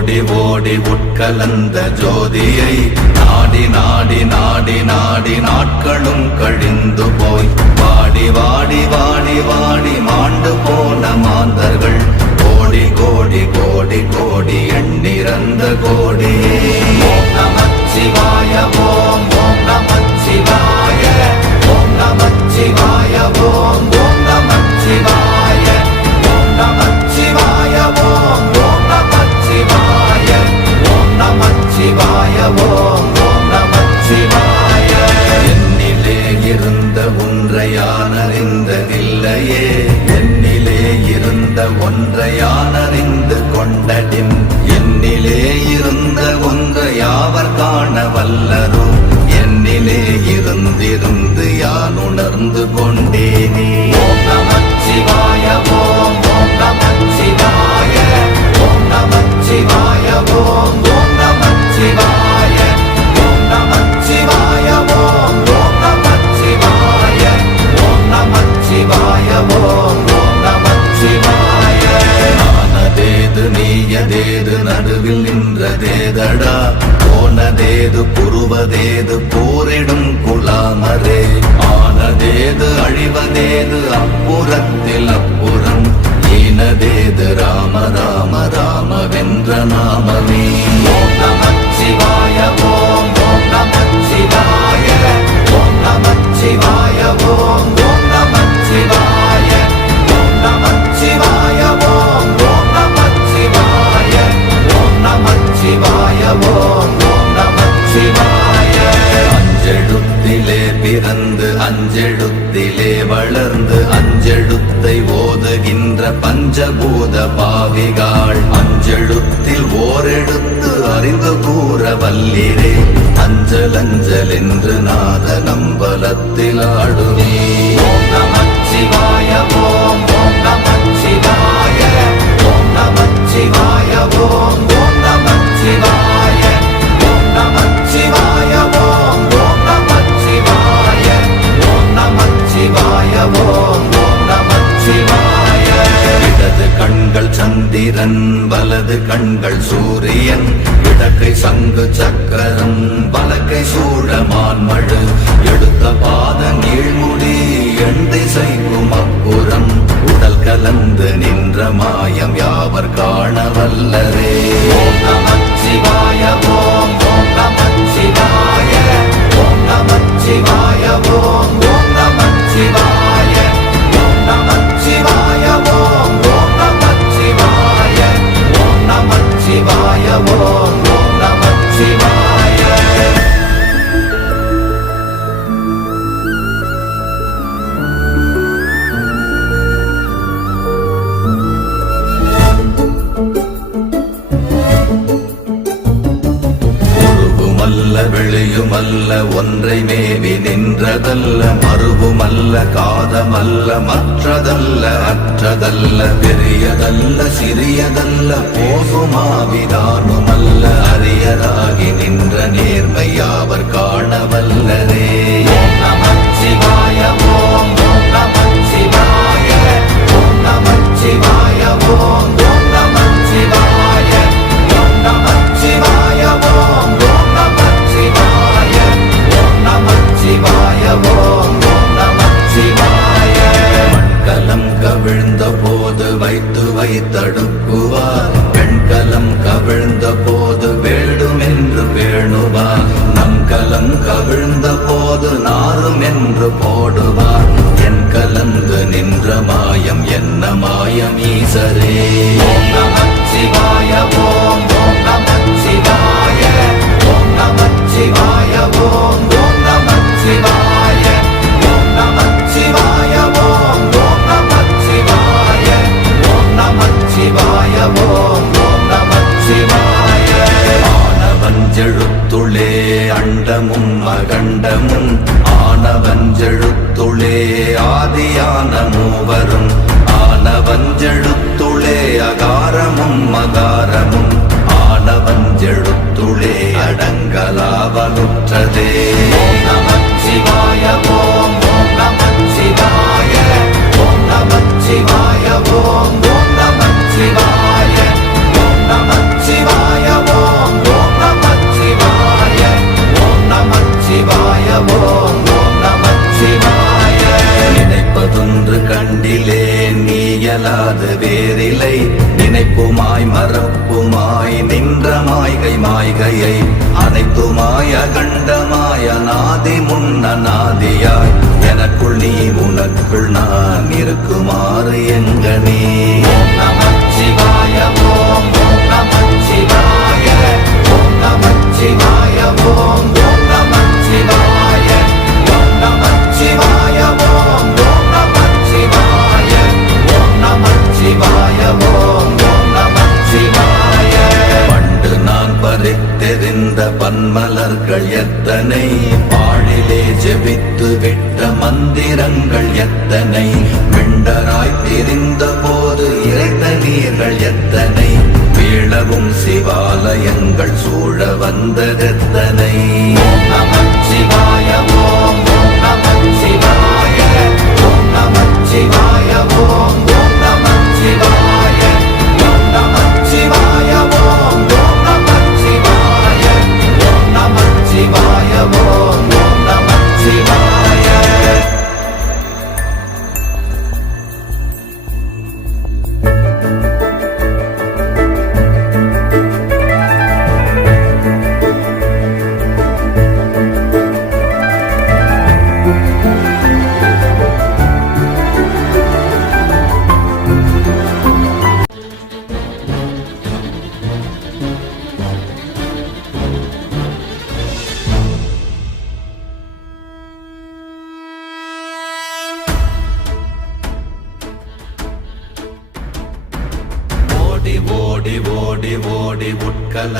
ஓடி ஓடி உட்கலந்த ஜோதியை நாடி நாடி நாடி நாடி நாட்களும் கழிந்து போய் வாடி வாடி வாடி வாடி மாண்டு போன மாந்தர்கள் கோடி கோடி கோடி கோடி எண்ணிறந்த கோடியே. ஓம் நமச்சிவாய ஓம் ஓம் நமச்சிவாய ஓம் நமச்சிவாய ஓம் ஓம் நமச்சிவாய ஓம் நமச்சிவாய ஓம் ஓம் நமச்சிவாய ஓம் நமச்சிவாய ஓம் ஓம் நமச்சிவாய. என்னிலே இருந்த ஒன்றை யான் அறிந்ததில்லையே, என்னிலே இருந்த ஒன்றை யான் அறிந்து கொண்டடின், என்னிலே இருந்த ஒன்றை யாவர் காண வல்லரோ, என்னிலே இருந்திருந்து யான் உணர்ந்து கொண்டேனே. ஓம் நமச்சிவாய ஓம் ஓம் நமச்சிவாய ஓம் நமச்சிவாய ஓம் ஓம் நமச்சிவாய ஓம் நமச்சிவாய ஓம் ஓம் நமச்சிவாய ஓம் நமச்சிவாய ஓம் ஓம் நமச்சிவாய. ஆனதேது நீயதேது நடுவில் நின்றதேதடா, போனதேது புருவதேது போரிடும் குலாமரே, ஆனதேது அழிவதேது அப்புறத்தில் அப்புறம், ஈனதேது ராம ராம ராம வென்ற நாமமே. ஓம் நமச்சிவாய ஓம் ஓம் நமச்சிவாய ஓம் நமச்சிவாய ஓம் ஓம் நமச்சிவாய ஓம் நமச்சிவாய ஓம் ஓம் நமச்சிவாய ஓம் நமச்சிவாய ஓம் ஓம் நமச்சிவாய. அஞ்செழுத்திலே பிறந்து அஞ்செழுத்திலே வளர்ந்து அஞ்செழுத்தை ஓதுகின்ற பஞ்சபூத பாவிகாள், அஞ்செழுத்தில் ஓரெழுத்து அறிந்து கூற வல்லிரே, அஞ்சல் அஞ்சல் என்று நாத நம்பலத்தில் ஆடுவே. ஓம் நமச்சிவாய ஓம் ஓம் நமச்சிவாய ஓம் நமச்சிவாய ஓம் ஓம் நமச்சிவாய ஓம் நமச்சிவாய ஓம் ஓம் நமச்சிவாய ஓம் நமச்சிவாய ஓம் ஓம் நமச்சிவாய. இடது கண்கள் சந்திரன் வலது கண்கள் சூரியன், இடக்கை சங்கு சக்கரம் வலக்கை சூழமான்மழு, எடுத்த பாத நீழ்முடி எண் திசைக்கும் அப்புறம், உடல் கலந்து நின்ற மாயம் யாவர் காண வல்லரே. ஓம் நமச்சிவாய ஓம் ஓம் நமச்சிவாய ஓம் நமச்சிவாய ஓம் ஓம் நமச்சிவாய ஓம் நமச்சிவாய ஓம் ஓம் நமச்சிவாய ஓம் நமச்சிவாய ஓம் ஓம் நமச்சிவாய. வெளியுமல்ல ஒன்றை மேவி நின்றதல்ல, மறுவுமல்ல காதமல்ல மற்றதல்ல அற்றதல்ல, பெரியதல்ல சிறியதல்ல போகுமாவிதானுமல்ல, அரியராகி நின்ற நேர்மை யாவர் காண வல்லரே. ஓம் நமச்சிவாய ஓம் ஓம் நமச்சிவாய ஓம் நமச்சிவாய ஓம் ஓம் நமச்சிவாய ஓம் நமச்சிவாய ஓம் ஓம் நமச்சிவாய ஓம் நமச்சிவாய ஓம் ஓம் நமச்சிவாய. மண்கலம் கவிழ்ந்த போது வைத்து வைத்தடுக்குவார், பெண்கலம் கவிழ்ந்த போது வேடும் என்று வேணுவார், நம் கலம் கவிழ்ந்த போது நாரும் என்று போடுவார், என் கலந்து நின்ற மாயம் என்ன மாயம் ஈசரே. ஓம் நமச்சிவாய ஓம் ஓம் நமச்சிவாய ஓம் நமச்சிவாய ஓம் ஓம் நமச்சிவாய ஓம் நமச்சிவாய ஓம் ஓம் நமச்சிவாய ஓம் நமச்சிவாய ஓம் ஓம் நமச்சிவாய. ஆனவஞ்செழுத்துளே அண்டமும் அகண்டமும், ஆனவஞ்செழுத்துளே ஆதியான மூவரும், ஆனவஞ்செழுத்துளே அகாரமும் மகாரமும், ஆனவஞ்செழுத்துளே அடங்கலாவலுற்றதே. ஓம் நமச்சிவாய ஓம் ஓம் நமச்சிவாய ஓம் நமச்சிவாய ஓம் ஓம் நமச்சிவாய ஓம் நமச்சிவாய ஓம் ஓம் நமச்சிவாய. நினைப்பதொன்று கண்டிலேன் நீயலாது வேறில்லை, நினைப்புமாய் மறப்புமாய் நின்ற மாய்கை மாய்கையை அனைத்துமாய் அகண்டமாய் அநாதி முன்னநாதியாய் எனக்குள் நீ உனக்குள் நான் இருக்குமாறு எங்கனே. ஓம் நமச்சிவாய ஓம் ஓம் நமச்சிவாய ஓம் நமச்சிவாய ஓம் ஓம் நமச்சிவாய ஓம் நமச்சிவாய ஓம் ஓம் நமச்சிவாய ஓம் நமச்சிவாய ஓம் ஓம் நமச்சிவாய. பண்டு நான் பறித்தெறிந்த பன்மலர்கள் எத்தனை, பாழிலே ஜெபித்து விட்ட மந்திரங்கள் எத்தனை, மிண்டராய் திரிந்த போது இறைத்த நீர்கள் எத்தனை, வீழவும் சிவாலயங்கள் சூழ வந்ததெத்தனை. ஓம் நமச்சிவாய ஓம் ஓம் நமச்சிவாய ஓம் நமச்சிவாய ஓம் ஓம் நமச்சிவாய ஓம் நமச்சிவாய ஓம் ஓம் நமச்சிவாய ஓம் நமச்சிவாய ஓம் ஓம் நமச்சிவாய. ஓடி ஓடி ஓடி ஓடி உட்கலன்